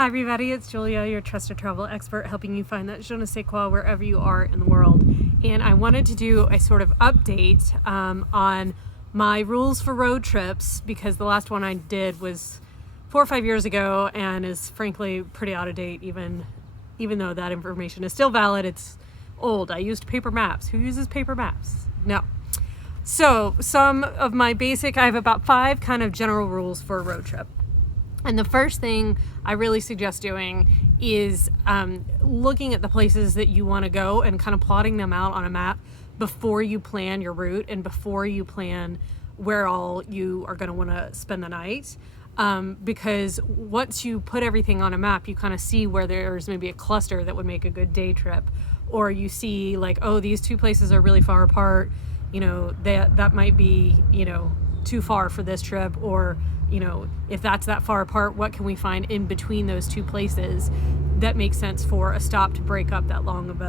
Hi everybody, it's Julia, your trusted travel expert, helping you find that je ne sais quoi wherever you are in the world. And I wanted to do a sort of update on my rules for road trips, because the last one I did was 4 or 5 years ago and is frankly pretty out of date, even though that information is still valid. It's old. I used paper maps. Who uses paper maps? No. So some of my I have about 5 kind of general rules for a road trip. And the first thing I really suggest doing is looking at the places that you want to go and kind of plotting them out on a map before you plan your route and before you plan where all you are going to want to spend the night. Because once you put everything on a map, you kind of see where there's maybe a cluster that would make a good day trip, or you see like, oh, these 2 places are really far apart. That might be, too far for this trip, or if that's that far apart, what can we find in between those 2 places that makes sense for a stop to break up that long of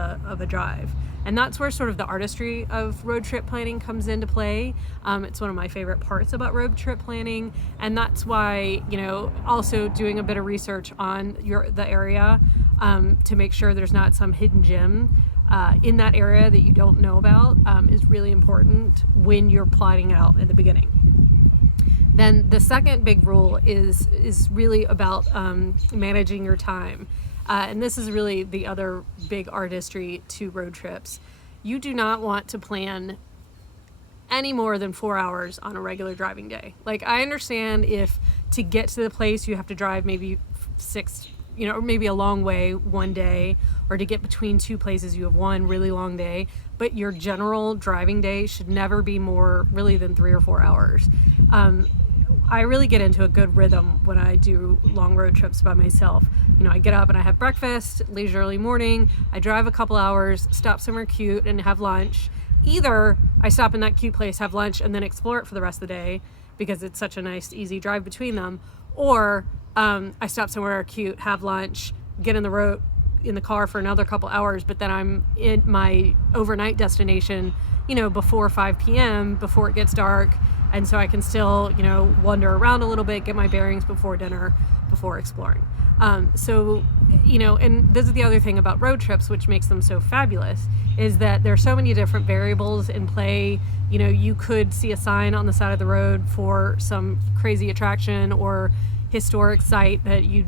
a drive. And that's where sort of the artistry of road trip planning comes into play. It's one of my favorite parts about road trip planning, and that's why also doing a bit of research on the area to make sure there's not some hidden gem in that area that you don't know about is really important when you're plotting out in the beginning. Then the second big rule is really about managing your time. And this is really the other big artistry to road trips. You do not want to plan any more than 4 hours on a regular driving day. Like, I understand if to get to the place you have to drive maybe 6, or maybe a long way one day, or to get between 2 places you have one really long day, but your general driving day should never be more really than 3 or 4 hours. I really get into a good rhythm when I do long road trips by myself. I get up and I have breakfast, leisurely morning, I drive a couple hours, stop somewhere cute and have lunch. Either I stop in that cute place, have lunch, and then explore it for the rest of the day because it's such a nice, easy drive between them, or I stop somewhere cute, have lunch, get in the car for another couple hours, but then I'm in my overnight destination, before 5 p.m., before it gets dark. And so I can still, wander around a little bit, get my bearings before dinner, before exploring. And this is the other thing about road trips, which makes them so fabulous, is that there are so many different variables in play. You could see a sign on the side of the road for some crazy attraction or historic site that you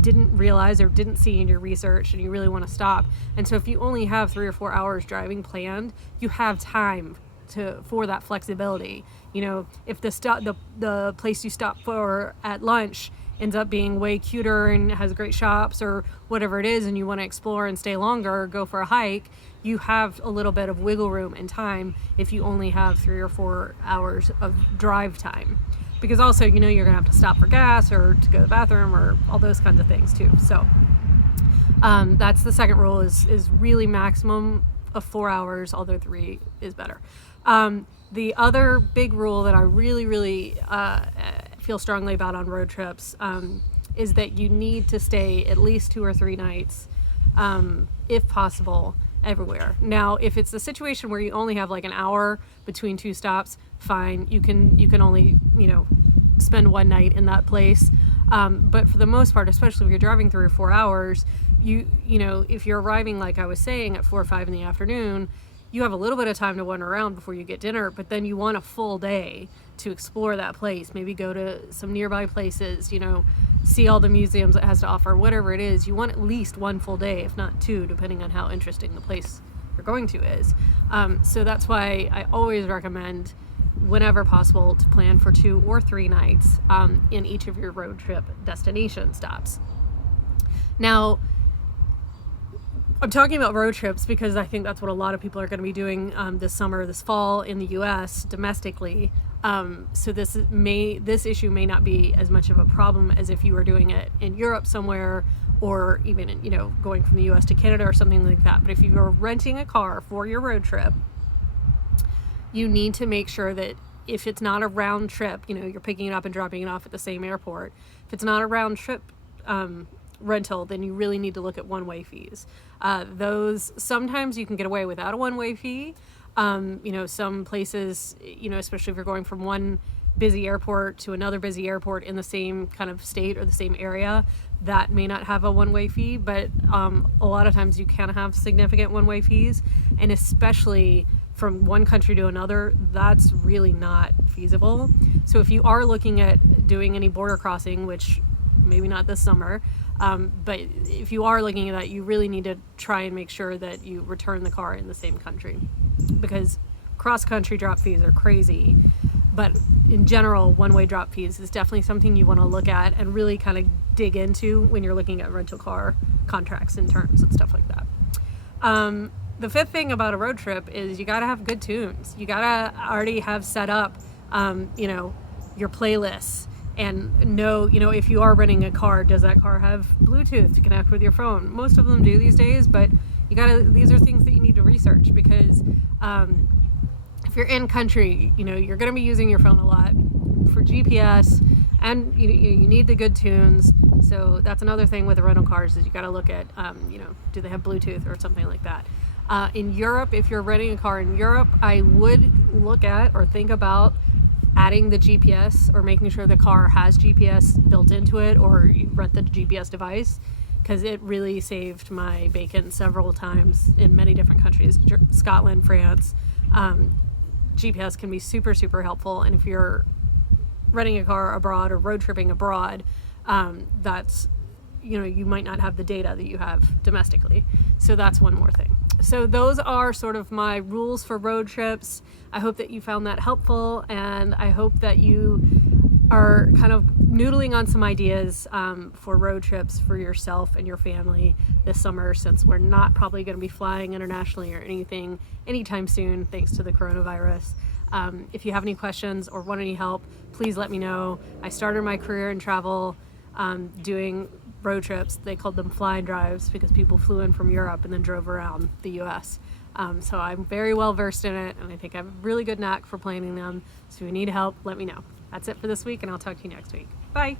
didn't realize or didn't see in your research, and you really want to stop. And so if you only have 3 or 4 hours driving planned, you have time for that flexibility. If the place you stop for at lunch ends up being way cuter and has great shops or whatever it is, and you want to explore and stay longer or go for a hike, you have a little bit of wiggle room and time if you only have 3 or 4 hours of drive time. Because also, you're gonna have to stop for gas or to go to the bathroom or all those kinds of things too. So that's the second rule, is really maximum of 4 hours, although 3 is better. The other big rule that I really, really feel strongly about on road trips is that you need to stay at least 2 or 3 nights, if possible, everywhere. Now, if it's a situation where you only have like an hour between 2 stops, fine. You can only, spend 1 night in that place. But for the most part, especially if you're driving 3 or 4 hours, if you're arriving, like I was saying, at 4 or 5 in the afternoon, you have a little bit of time to wander around before you get dinner, but then you want a full day to explore that place, maybe go to some nearby places, see all the museums it has to offer, whatever it is. You want at least 1 full day, if not 2, depending on how interesting the place you're going to is. So that's why I always recommend, whenever possible, to plan for 2 or 3 nights in each of your road trip destination stops. Now, I'm talking about road trips because I think that's what a lot of people are going to be doing this fall in the U.S. domestically. So this issue may not be as much of a problem as if you were doing it in Europe somewhere, or even going from the U.S. to Canada or something like that. But if you're renting a car for your road trip, you need to make sure that if it's not a round trip, you're picking it up and dropping it off at the same airport. If it's not a round trip rental, then you really need to look at one-way fees. Those, sometimes you can get away without a one-way fee. Some places, especially if you're going from one busy airport to another busy airport in the same kind of state or the same area, that may not have a one-way fee, but a lot of times you can have significant one-way fees, and especially from one country to another, that's really not feasible. So if you are looking at doing any border crossing, which maybe not this summer, but if you are looking at that, you really need to try and make sure that you return the car in the same country, because cross-country drop fees are crazy. But in general, one-way drop fees is definitely something you want to look at and really kind of dig into when you're looking at rental car contracts and terms and stuff like that. The fifth thing about a road trip is you got to have good tunes. You got to already have set up, your playlists, and know, if you are renting a car, does that car have Bluetooth to connect with your phone? Most of them do these days, but these are things that you need to research, because if you're in country, you're going to be using your phone a lot for GPS, and you need the good tunes. So that's another thing with the rental cars, is you got to look at, do they have Bluetooth or something like that. In Europe, if you're renting a car in Europe, I would look at or think about adding the GPS, or making sure the car has GPS built into it, or you rent the GPS device, because it really saved my bacon several times in many different countries, Scotland, France. GPS can be super, super helpful. And if you're renting a car abroad or road tripping abroad, that's, you might not have the data that you have domestically. So that's one more thing. So those are sort of my rules for road trips. I hope that you found that helpful, and I hope that you are kind of noodling on some ideas for road trips for yourself and your family this summer, since we're not probably going to be flying internationally or anything anytime soon, thanks to the coronavirus. If you have any questions or want any help, please let me know. I started my career in travel doing road trips. They called them fly and drives, because people flew in from Europe and then drove around the US. So I'm very well versed in it, and I think I have a really good knack for planning them. So if you need help, let me know. That's it for this week, and I'll talk to you next week. Bye.